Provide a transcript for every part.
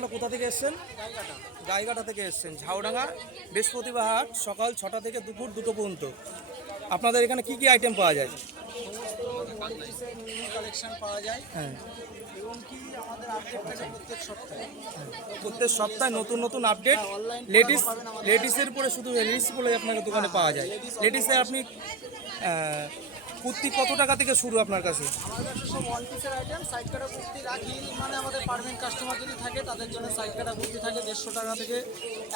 কোথা থেকে এসেছেন? গাইঘাটা থেকে এসেছেন। ঝাউডাঙ্গা বৃহস্পতিবার হাট সকাল 6টা থেকে দুপুর 2টো পর্যন্ত। আপনাদের এখানে কি কি আইটেম পাওয়া যায়? কালেকশন পাওয়া যায় হ্যাঁ, এবং কি আমাদের আপডেট থাকে প্রত্যেক সপ্তাহে নতুন নতুন আপডেট। অনলাইন লেডিসের উপরে শুধু লেডিস বলে আপনার দোকানে পাওয়া যায়। লেডিসে আপনি কুর্তি কত টাকা থেকে শুরু আপনার কাছে? আমাদের কাছে সব ওয়ান পিসের আইটেম সাইড কাটা কুর্তি রাখি, মানে আমাদের পারমানেন্ট কাস্টমার যদি থাকে তাদের জন্য সাইড কাটা কুর্তি থাকে 150 টাকা থেকে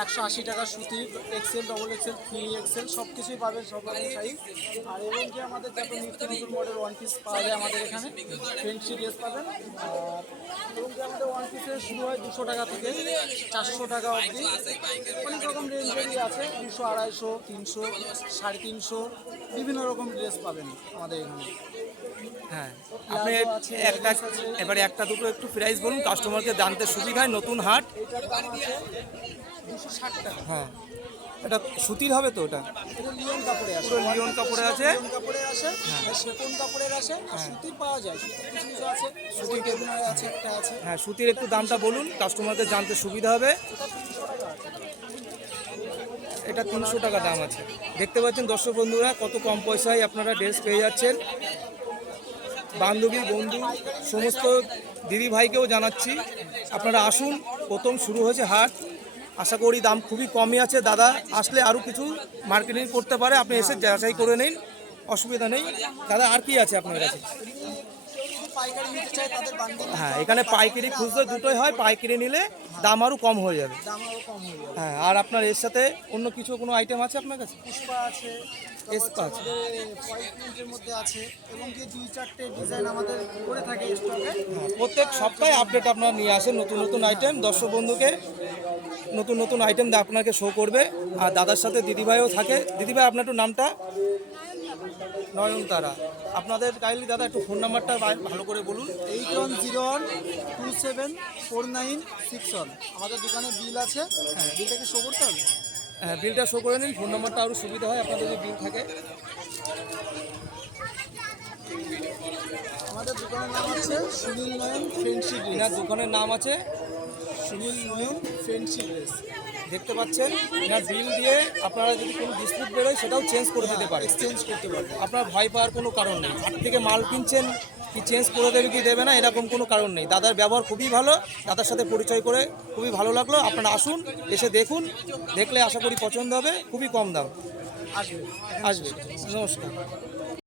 180 টাকা সুতির, এক্সেল, ডবল এক্সেল, 3 এক্সেল সব কিছুই পাবেন, সব রকম সাইজ। আর এবং কি আমাদের যত নিত্য নতুন মডেল ওয়ান পিস পাওয়া যায় আমাদের এখানে, ফ্যান্সি ড্রেস পাবেন। আর এবং কি আমাদের ওয়ান পিসের শুরু হয় 200 টাকা থেকে 400 টাকা অবধি, অনেক রকম রেঞ্জেরই আছে, 200, 250, 300, 350 বিভিন্ন রকম ড্রেস পাবেন আমাদের এখানে। হ্যাঁ, আপনি এবারে একটা দুটো একটু প্রাইস বলুন, কাস্টমারকে জানতে সুবিধা হয়। নতুন হাট। এটার দাম আছে 260 টাকা। হ্যাঁ, এটা সুতির হবে তো? ওটা এটা লিওন কাপড়ে আছে, পুরো লিওন কাপড়ে আছে। লিওন কাপড়ের আছে, সেকন কাপড়ের আছে, আর সুতির পাওয়া যায়, সুতির কিছু কিছু আছে, সুতির কেবিনার আছে, একটা আছে। হ্যাঁ, সুতির একটু দামটা বলুন, কাস্টমারকে জানতে সুবিধা হবে। এটা 300 টাকা দাম আছে। দেখতে পাচ্ছেন দর্শক বন্ধুরা, কত কম পয়সায় আপনারা ড্রেস পেয়ে যাচ্ছেন। বান্ধবী, বন্ধু, সমস্ত দিদি ভাইকেও জানাচ্ছি, আপনারা আসুন। প্রথম শুরু হয়েছে হাট, আশা করি দাম খুবই কমই আছে। দাদা আসলে আরও কিছু মার্কেটিং করতে পারে, আপনি এসে যাচাই করে নিন, অসুবিধা নেই। দাদা আর কি আছে আপনার কাছে? পাইকারি নিতে চাই তাদের বান্ডিল, হ্যাঁ, এখানে পাইকারি খুচরো দুটোই হয়। পাইকারি নিলে দাম আরও কম হয়ে যাবে। দাম আরও কম হয়ে যাবে। হ্যাঁ, আর আপনার এর সাথে অন্য কিছু কোনো আইটেম আছে আপনার কাছে? পুষ্পা আছে, এসপা আছে। হোয়াইট প্রিন্টের মধ্যে আছে, এবং কি 2-4টে ডিজাইন আমাদের করে থাকে স্টকে। প্রত্যেক সপ্তাহে আপডেট আপনারা নিয়ে আসেন, নতুন নতুন আইটেম। দর্শক বন্ধুকে নতুন নতুন আইটেম আপনাকে শো করবে। আর দাদার সাথে দিদিভাইও থাকে। দিদিভাই আপনার একটু নামটা? নয়নতারা। আপনাদের কাইন্ডলি দাদা একটু ফোন নাম্বারটা ভালো করে বলুন। 8101274961। আমাদের দোকানে বিল আছে, হ্যাঁ বিলটা কি শো করতে হবে? হ্যাঁ, বিলটা শো করে নিন, ফোন নাম্বারটা আরও সুবিধা হয় আপনাদের যদি বিল থাকে। আমাদের দোকানের নাম হচ্ছে সুনীল নয়ন ফ্যান্সি ড্রেস। এনার দোকানের নাম আছে সুনীল নয়ন ফ্যান্সি ড্রেস। দেখতে পাচ্ছেন। এনার বিল দিয়ে আপনারা যদি কোনো ডিসপিউট বেরোয় সেটাও চেঞ্জ করে দিতে পারে, এক্সচেঞ্জ করতে পারবে। আপনার ভয় পাওয়ার কোনো কারণ নেই। হাট থেকে মাল কিনছেন, কি চেঞ্জ করে দেবে কি দেবে না এরকম কোনো কারণ নেই। দাদার ব্যবহার খুবই ভালো, দাদার সাথে পরিচয় করে খুবই ভালো লাগলো। আপনারা আসুন, এসে দেখুন, দেখলে আশা করি পছন্দ হবে। খুবই কম দাম। আসবে। আসবে। নমস্কার।